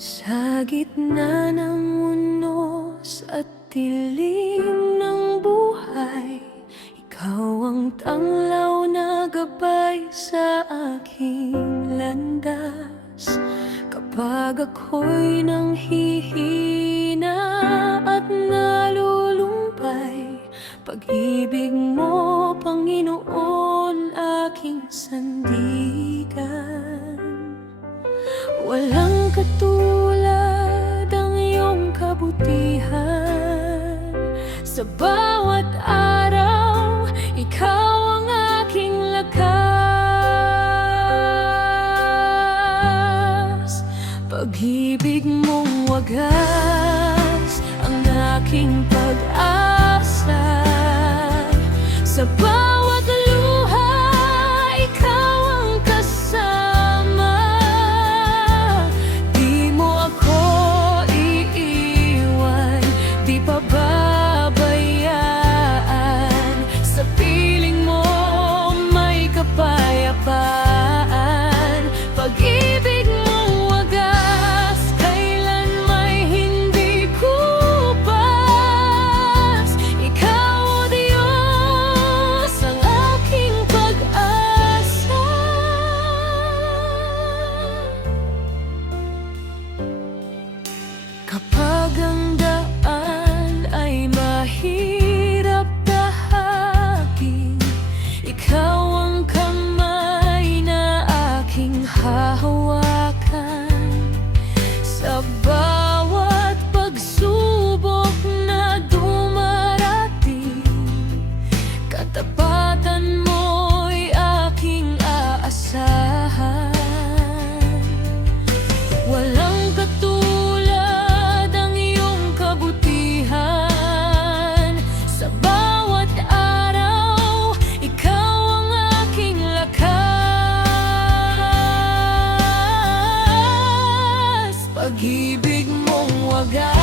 Sa gitna ng unos at dilim ng buhay, ikaw ang tanglaw na gabay sa aking landas. Kapag ako'y nanghihina at nalulumbay, pag-ibig mo, Panginoon, aking sandigan. Walang katulad ang iyong kabutihan. Sa bawat araw, ikaw ang aking lakas. Pag-ibig mong wagas ang aking pag-asa. Sa bawat luha, ikaw ang kasama. Di mo ako iiwan, di pababayaan. Sa piling mo may kapayapaan. Pag-ibig mong wagas, kailan may hindi kupas. Ikaw, O Diyos, ang aking pag-asa. Kapag ang daan ay mahirap dahakin, ikaw ang kamay na aking hahawakan. Sa bawat pagsubok na dumarating, katapatan mo'y aking aasahan. Walang katulad ang iyong kabutihan. Sa bawat araw, ikaw ang aking lakas. Pag-ibig mong wagas